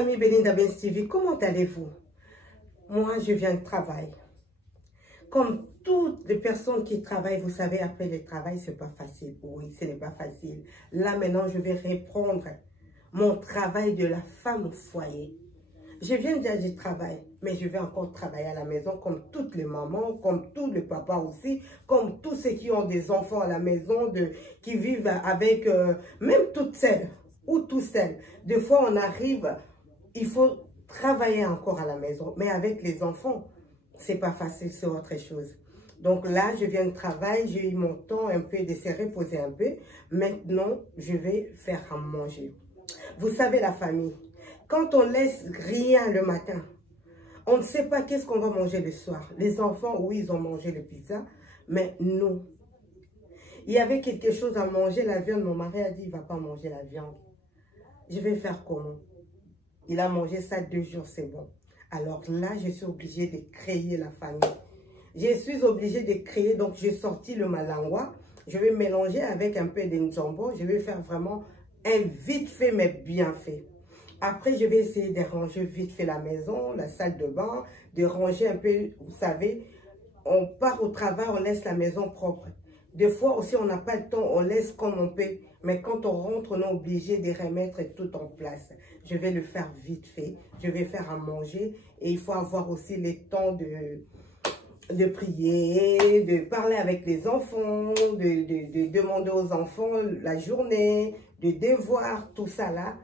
famille Belinda Benz TV, comment allez-vous? Moi, je viens de travail. Comme toutes les personnes qui travaillent, vous savez, après le travail, c'est pas facile. Oui, ce n'est pas facile. Là, maintenant, je vais reprendre mon travail de la femme au foyer. Je viens déjà du travail, mais je vais encore travailler à la maison comme toutes les mamans, comme tous les papas aussi, comme tous ceux qui ont des enfants à la maison, qui vivent avec, même toutes seules ou tout seuls. Des fois, on arrive, il faut travailler encore à la maison, mais avec les enfants, c'est pas facile, c'est autre chose. Donc là, je viens de travail, j'ai eu mon temps un peu de se reposer un peu. Maintenant, je vais faire à manger. Vous savez, la famille, quand on laisse rien le matin, on ne sait pas qu'est-ce qu'on va manger le soir. Les enfants, oui, ils ont mangé le pizza, mais nous, il y avait quelque chose à manger, la viande. Mon mari a dit, il ne va pas manger la viande. Je vais faire comment? Il a mangé ça 2 jours, c'est bon. Alors là, je suis obligée de créer la famille. Je suis obligée de créer, donc j'ai sorti le malangwa. Je vais mélanger avec un peu de nzombo. Je vais faire vraiment un vite fait, mais bien fait. Après, je vais essayer de ranger vite fait la maison, la salle de bain, de ranger un peu, vous savez, on part au travail, on laisse la maison propre. Des fois aussi, on n'a pas le temps, on laisse comme on peut. Mais quand on rentre, on est obligé de remettre tout en place. Je vais le faire vite fait. Je vais faire à manger. Et il faut avoir aussi le temps de prier, de parler avec les enfants, de demander aux enfants la journée, de devoirs, tout ça là.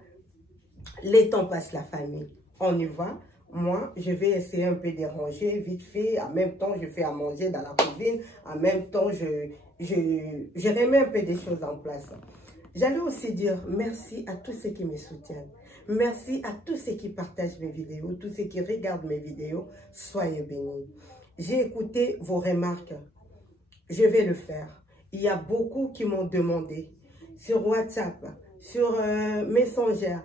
Les temps passent, la famille. On y va. Moi, je vais essayer un peu de ranger vite fait. En même temps, je fais à manger dans la cuisine. En même temps, je remets un peu des choses en place. J'allais aussi dire merci à tous ceux qui me soutiennent. Merci à tous ceux qui partagent mes vidéos, tous ceux qui regardent mes vidéos. Soyez bénis. J'ai écouté vos remarques. Je vais le faire. Il y a beaucoup qui m'ont demandé sur WhatsApp, sur Messenger.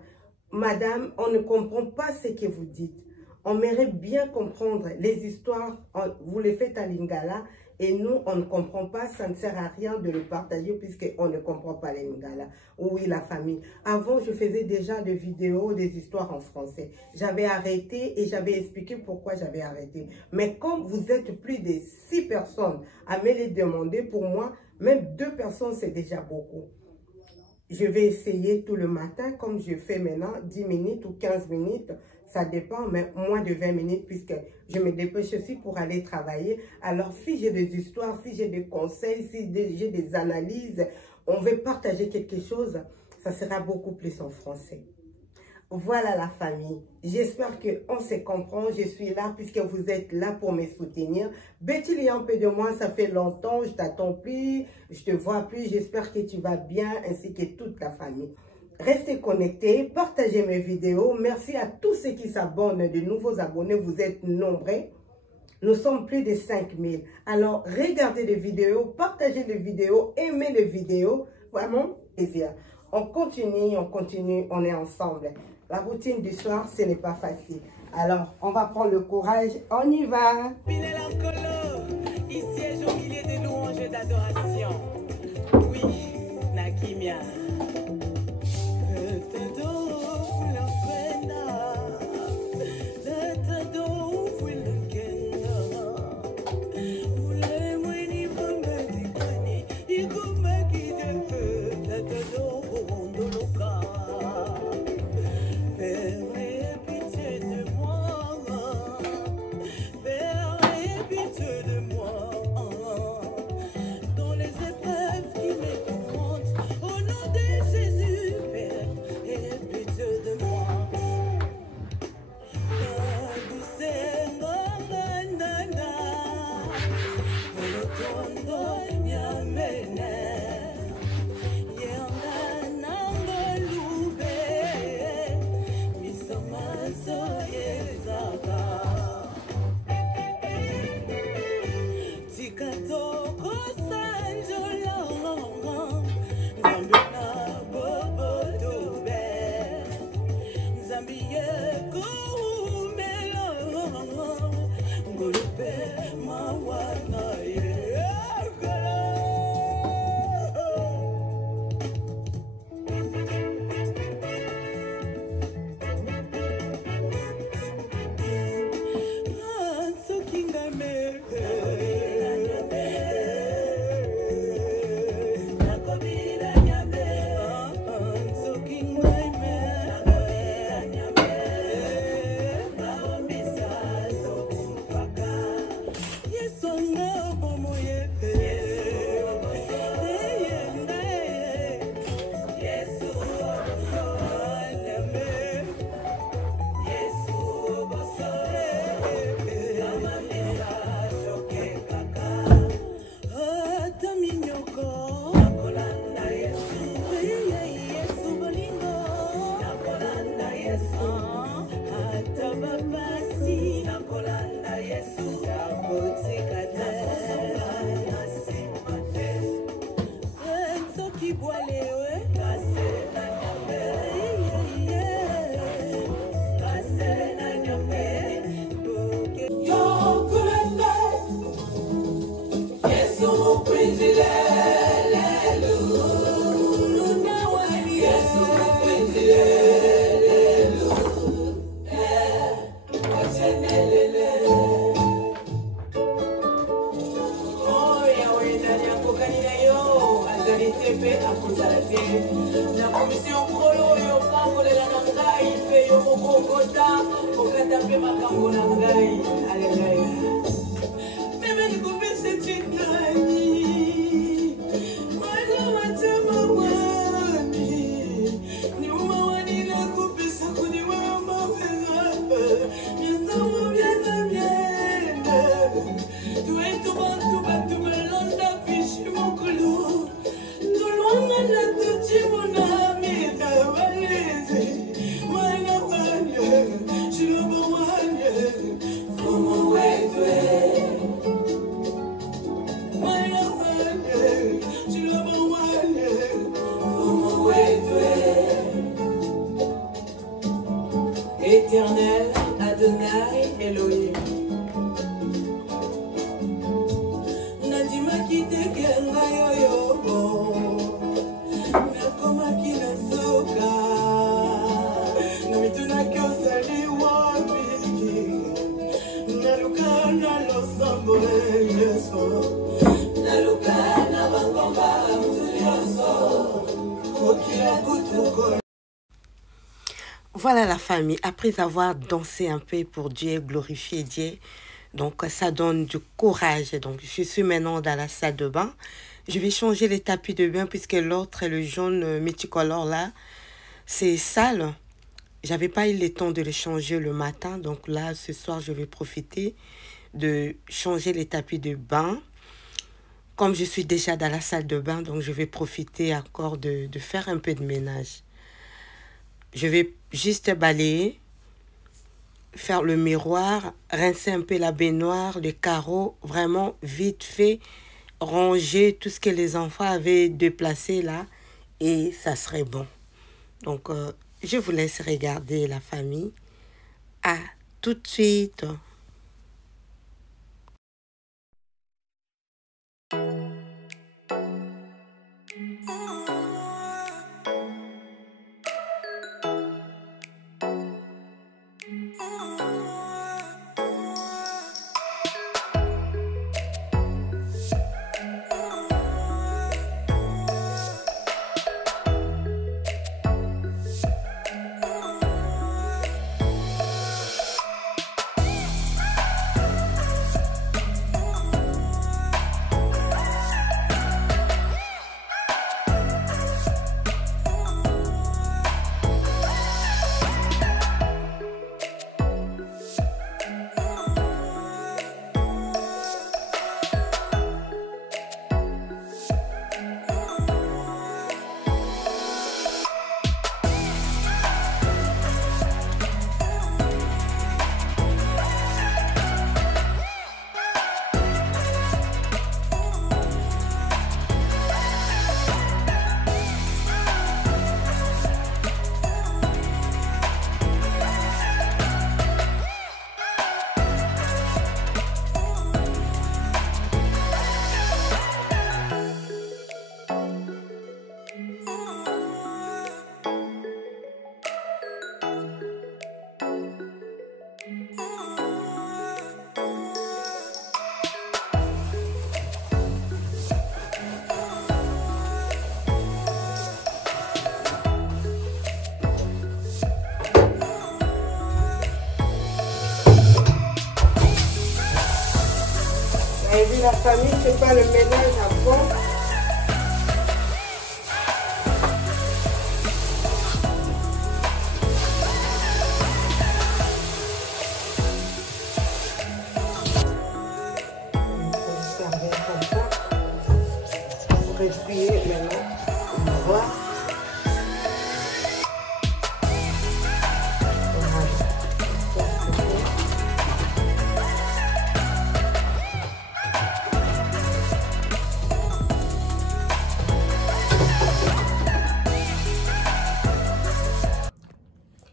Madame, on ne comprend pas ce que vous dites. On mérite bien comprendre les histoires. Vous les faites à Lingala et nous, on ne comprend pas. Ça ne sert à rien de le partager puisqu'on ne comprend pas les Lingala. Oui, la famille. Avant, je faisais déjà des vidéos, des histoires en français. J'avais arrêté et j'avais expliqué pourquoi j'avais arrêté. Mais comme vous êtes plus de 6 personnes à me les demander, pour moi, même 2 personnes, c'est déjà beaucoup. Je vais essayer tout le matin, comme je fais maintenant, 10 minutes ou 15 minutes. Ça dépend, mais moins de 20 minutes, puisque je me dépêche aussi pour aller travailler. Alors, si j'ai des histoires, si j'ai des conseils, si j'ai des analyses, on veut partager quelque chose, ça sera beaucoup plus en français. Voilà la famille. J'espère qu'on se comprend. Je suis là puisque vous êtes là pour me soutenir. Betty, il y a un peu de moi, ça fait longtemps. Je t'attends plus, je te vois plus. J'espère que tu vas bien ainsi que toute ta famille. Restez connectés, partagez mes vidéos. Merci à tous ceux qui s'abonnent, de nouveaux abonnés. Vous êtes nombreux. Nous sommes plus de 5000. Alors, regardez les vidéos, partagez les vidéos, aimez les vidéos. Vraiment, plaisir. On continue, on est ensemble. La routine du soir, ce n'est pas facile. Alors, on va prendre le courage, on y va. Pinel Ankolo, il siège au milieu des louanges d'adoration. Oui, Nakimia. Dans les te mpe akozala te nakomisi yo nkolo oyo pambolela na ngai mpe yo mokokota okata mpe makambo na ngai aleluya meme nikopesa tinani mwana matema wani niuma wani nakopesa kuniwa maweza mienzamo byeza byenda tuetu bantu batu belonda fishi mokulu tolwanga na tuchimuna mida walezi mwana wanye shilobo wanye fumu wetwe mwana wanye shilobo wanye fumu wetwe Éternel Adonai Elohim Nadimaki tekenga yoyo nakomaki na soka namitunaki ozali wapi naluka na losambo yeso naluka na bangomba mutu nyonso kokila kutuko. Voilà la famille, après avoir dansé un peu pour Dieu, glorifié Dieu, donc ça donne du courage. Donc je suis maintenant dans la salle de bain. Je vais changer les tapis de bain puisque l'autre, le jaune multicolore là, c'est sale. J'avais pas eu le temps de le changer le matin. Donc là, ce soir, je vais profiter de changer les tapis de bain. Comme je suis déjà dans la salle de bain, donc je vais profiter encore de faire un peu de ménage. Je vais juste balayer, faire le miroir, rincer un peu la baignoire, les carreaux, vraiment vite fait, ranger tout ce que les enfants avaient déplacé là et ça serait bon. Donc, je vous laisse regarder la famille. À tout de suite. Et puis la famille, c'est pas le ménage à fond. Essuyer maintenant, on va voir.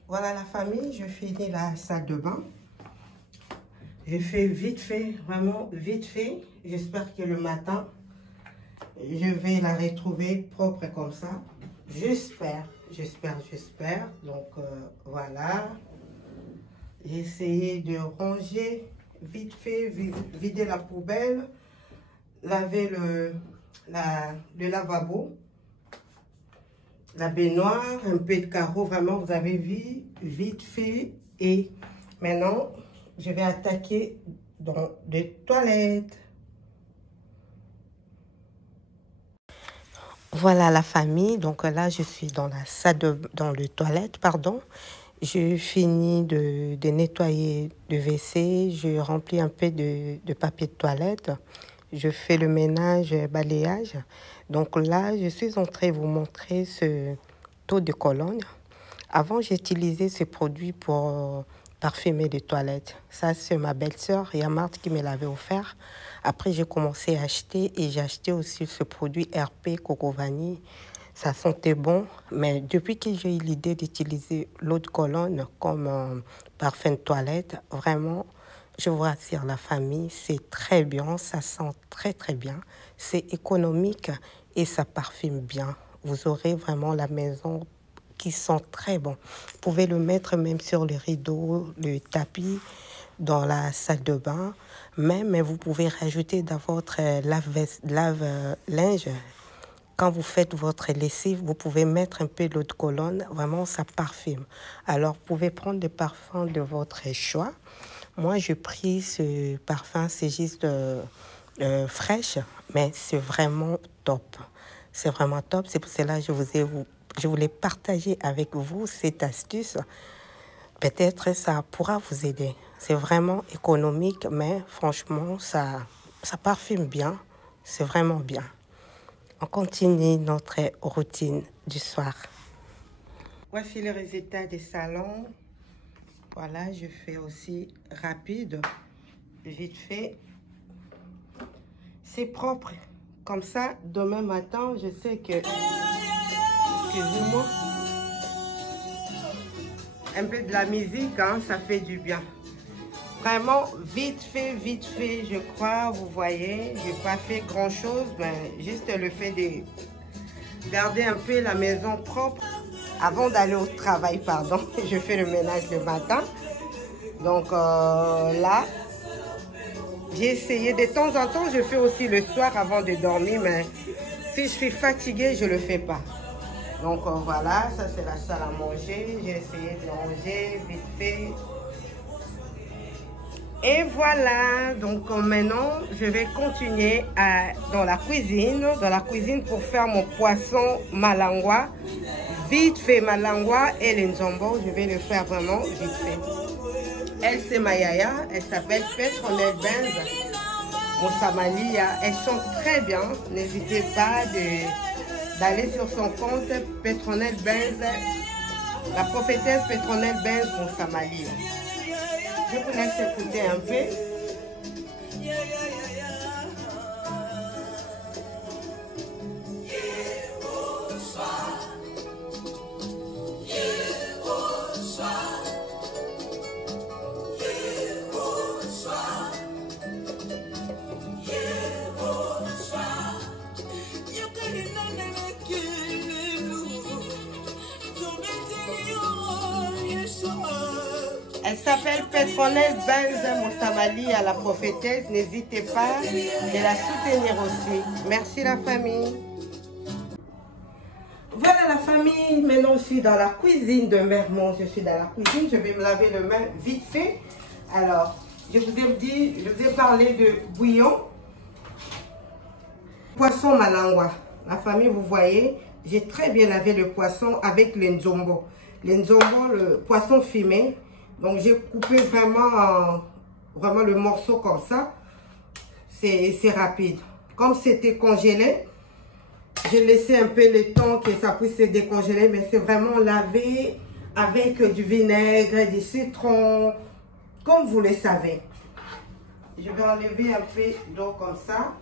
Voilà la famille, je finis la salle de bain. J'ai fait vite fait, vraiment vite fait. J'espère que le matin, je vais la retrouver propre comme ça. J'espère. Donc, voilà. J'ai essayé de ranger vite fait, vider la poubelle, laver le lavabo. la baignoire, un peu de carreau, vraiment, vous avez vu, vite fait. Et maintenant, je vais attaquer dans les toilettes. Voilà la famille, donc là, je suis dans la salle dans le toilette, pardon. Je finis de nettoyer le WC, je remplis un peu de papier de toilette. Je fais le ménage, balayage. Donc là, je suis en train de vous montrer ce taux de Cologne. Avant, j'utilisais ce produit pour parfumer les toilettes. Ça, c'est ma belle-sœur, Yamart, qui me l'avait offert. Après, j'ai commencé à acheter et j'ai acheté aussi ce produit RP Coco Vanille. Ça sentait bon, mais depuis que j'ai eu l'idée d'utiliser l'eau de Cologne comme parfum de toilette, vraiment, je vous rassure la famille, c'est très bien, ça sent très très bien, c'est économique et ça parfume bien. Vous aurez vraiment la maison qui sent très bon. Vous pouvez le mettre même sur les rideaux, le tapis, dans la salle de bain, même vous pouvez rajouter dans votre lave-linge. Quand vous faites votre lessive, vous pouvez mettre un peu d'eau de Cologne, vraiment ça parfume. Alors vous pouvez prendre des parfums de votre choix. Moi, j'ai pris ce parfum, c'est juste fraîche, mais c'est vraiment top. C'est vraiment top. C'est pour cela que je voulais partager avec vous cette astuce. Peut-être ça pourra vous aider. C'est vraiment économique, mais franchement, ça parfume bien. C'est vraiment bien. On continue notre routine du soir. Voici le résultat des salons. Voilà, je fais aussi rapide, vite fait. C'est propre. Comme ça, demain matin, je sais que... Excusez-moi. Un peu de la musique, hein, ça fait du bien. Vraiment, vite fait, je crois, vous voyez. Je n'ai pas fait grand-chose, mais juste le fait de garder un peu la maison propre. Avant d'aller au travail, pardon, je fais le ménage le matin. Donc là, j'ai essayé. De temps en temps, je fais aussi le soir avant de dormir, mais si je suis fatiguée, je ne le fais pas. Donc voilà, ça c'est la salle à manger. J'ai essayé de ranger vite fait. Et voilà, donc maintenant, je vais continuer dans la cuisine pour faire mon poisson malangwa. Vite fait, malangwa et le nzombo, je vais le faire vraiment vite fait. Elle, c'est ma yaya, elle s'appelle Petronel Benz Mosamalia. Elles sont très bien, n'hésitez pas d'aller sur son compte Petronel Benz, la prophétesse Petronel Benz Mosamalia. Je vous laisse écouter un peu. Elle s'appelle Petronel Benz Mossamali à la prophétesse. N'hésitez pas de la soutenir aussi. Merci la famille. Voilà la famille. Maintenant je suis dans la cuisine de Mermont. Je suis dans la cuisine. Je vais me laver les mains vite fait. Alors, je vous ai parlé de bouillon. Poisson malangwa. La famille, vous voyez, j'ai très bien lavé le poisson avec le nzombo. Le nzombo, le poisson fumé. Donc j'ai coupé vraiment le morceau comme ça. C'est rapide. Comme c'était congelé, j'ai laissé un peu le temps que ça puisse se décongeler. Mais c'est vraiment lavé avec du vinaigre, du citron, comme vous le savez. Je vais enlever un peu d'eau comme ça.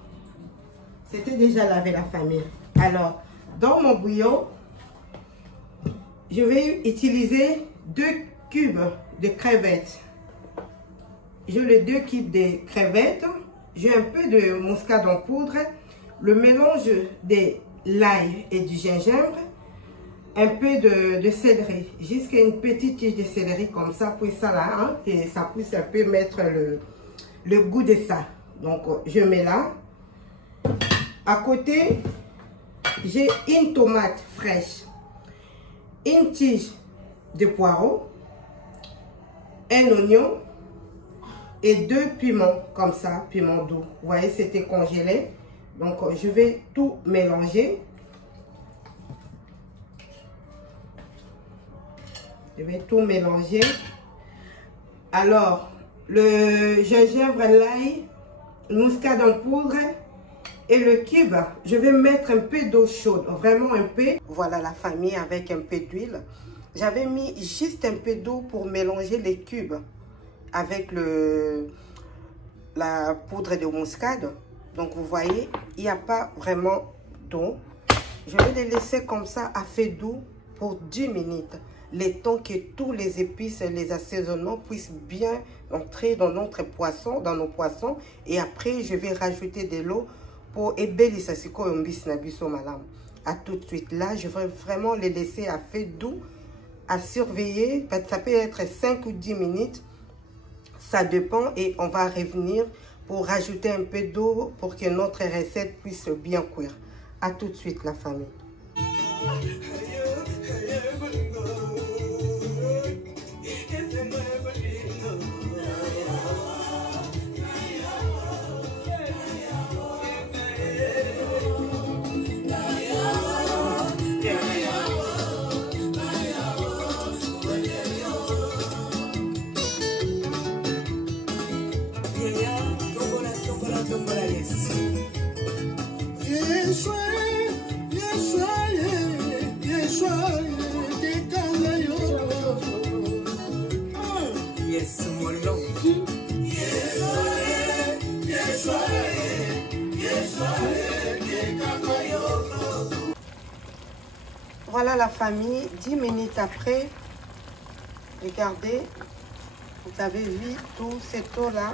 C'était déjà lavé la famille. Alors, dans mon bouillon, je vais utiliser 2 cubes de crevettes. J'ai les 2 cubes de crevettes. J'ai un peu de muscade en poudre. Le mélange de l'ail et du gingembre. Un peu de céleri. Jusqu'à une petite tige de céleri comme ça. Puis ça là. Hein, et ça puisse un peu mettre le goût de ça. Donc je mets là. À côté, j'ai une tomate fraîche. une tige de poireau, un oignon et 2 piments comme ça, piments doux. Vous voyez, c'était congelé. Donc, je vais tout mélanger. Je vais tout mélanger. Alors, le gingembre, l'ail, muscade en poudre et le cube, je vais mettre un peu d'eau chaude, vraiment un peu. Voilà la famille avec un peu d'huile. J'avais mis juste un peu d'eau pour mélanger les cubes avec la poudre de muscade. Donc vous voyez, il n'y a pas vraiment d'eau. Je vais les laisser comme ça à feu doux pour 10 minutes. Le temps que tous les épices, les assaisonnements puissent bien entrer dans notre poisson, dans nos poissons. Et après, je vais rajouter de l'eau pour ébellir siko yombis na biso malam. À tout de suite. Là, je vais vraiment les laisser à feu doux, à surveiller. Ça peut être 5 ou 10 minutes. Ça dépend et on va revenir pour rajouter un peu d'eau pour que notre recette puisse bien cuire. À tout de suite, la famille. Voilà la famille, 10 minutes après, regardez, vous avez vu tout cette eau là.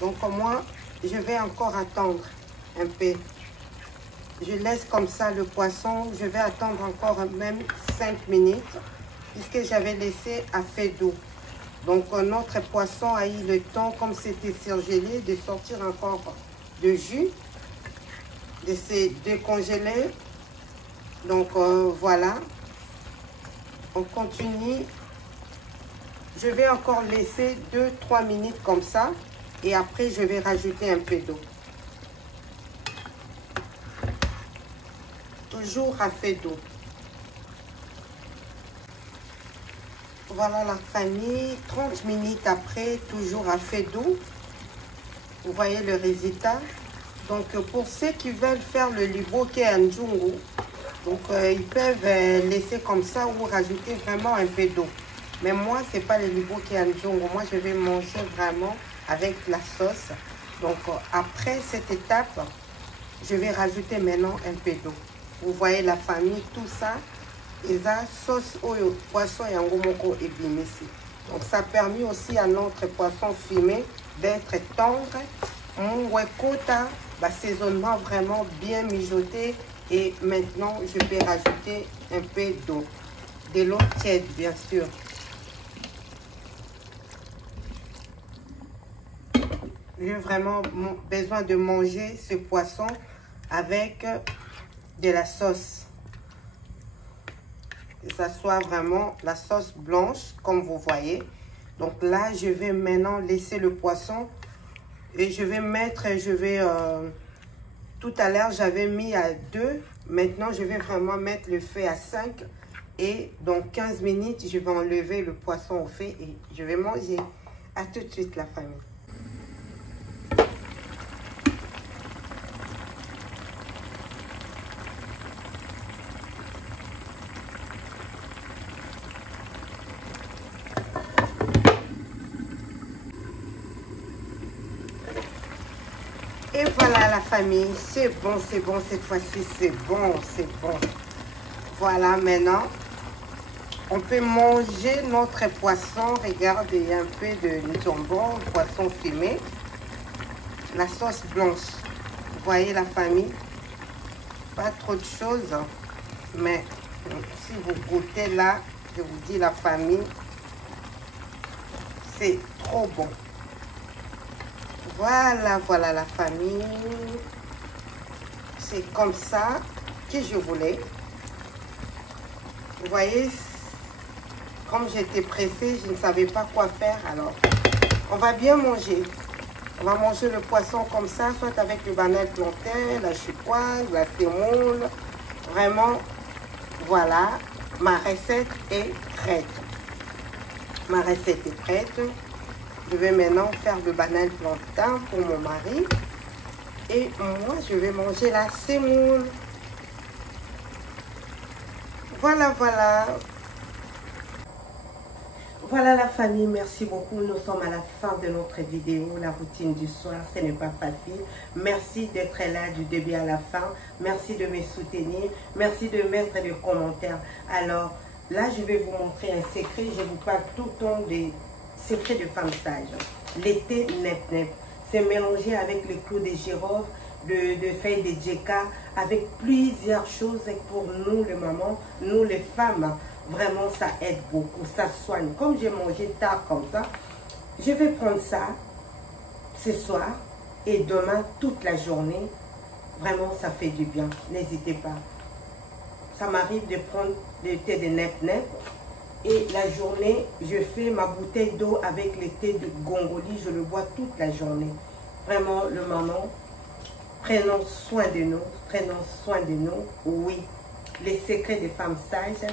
Donc moi, je vais encore attendre un peu. Je laisse comme ça le poisson, je vais attendre encore même 5 minutes, puisque j'avais laissé à feu doux. Donc notre poisson a eu le temps, comme c'était surgelé, de sortir encore de jus, de se décongeler. Donc voilà, on continue. Je vais encore laisser 2-3 minutes comme ça et après je vais rajouter un peu d'eau. Toujours à feu doux. Voilà la famille, 30 minutes après, toujours à feu doux. Vous voyez le résultat. Donc pour ceux qui veulent faire le liboke en jungu, donc ils peuvent laisser comme ça ou rajouter vraiment un peu d'eau. Mais moi, c'est pas le liboke en jungu. Moi, je vais manger vraiment avec la sauce. Donc après cette étape, je vais rajouter maintenant un peu d'eau. Vous voyez la famille, tout ça. Et la sauce au poisson et angomoko et bimisi. Donc ça permet aussi à notre poisson fumé d'être tendre. Mon wekota, l'assaisonnement vraiment bien mijoté. Et maintenant, je vais rajouter un peu d'eau. De l'eau tiède, bien sûr. J'ai vraiment besoin de manger ce poisson avec de la sauce. Que ça soit vraiment la sauce blanche, comme vous voyez. Donc là, je vais maintenant laisser le poisson. Et je vais mettre, tout à l'heure, j'avais mis à 2. Maintenant, je vais vraiment mettre le feu à 5. Et dans 15 minutes, je vais enlever le poisson au feu et je vais manger. À tout de suite, la famille. Et voilà la famille, c'est bon cette fois-ci, c'est bon. Voilà, maintenant, on peut manger notre poisson. Regardez, il y a un peu de jambon, poisson fumé, la sauce blanche. Vous voyez la famille, pas trop de choses, mais si vous goûtez là, je vous dis la famille, c'est trop bon. Voilà la famille. C'est comme ça que je voulais. Vous voyez, comme j'étais pressée, je ne savais pas quoi faire. Alors, on va bien manger. On va manger le poisson comme ça, soit avec le banal plantain, la choucroute, la semoule. Vraiment, voilà, ma recette est prête. Ma recette est prête. Je vais maintenant faire le banal plantain pour mon mari. Et moi, je vais manger la semoule. Voilà, voilà. Voilà la famille, merci beaucoup. Nous sommes à la fin de notre vidéo, la routine du soir, ce n'est pas facile. Merci d'être là du début à la fin. Merci de me soutenir. Merci de mettre des commentaires. Alors, là, je vais vous montrer un secret. Je vous parle tout le temps des secrets de femmes sages. L'été nep-nep. C'est mélangé avec le clou de girofle, de feuilles de djeka, avec plusieurs choses pour nous, les mamans, nous, les femmes. Vraiment, ça aide beaucoup, ça soigne. Comme j'ai mangé tard comme ça, je vais prendre ça ce soir et demain, toute la journée. Vraiment, ça fait du bien. N'hésitez pas. Ça m'arrive de prendre le thé de nep-nep. Et la journée, je fais ma bouteille d'eau avec le thé de gongoli. Je le bois toute la journée. Vraiment, le maman, prenons soin de nous. Prenons soin de nous. Oui, les secrets des femmes sages.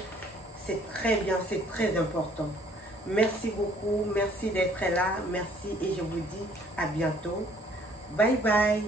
C'est très bien, c'est très important. Merci beaucoup, merci d'être là, merci et je vous dis à bientôt. Bye bye.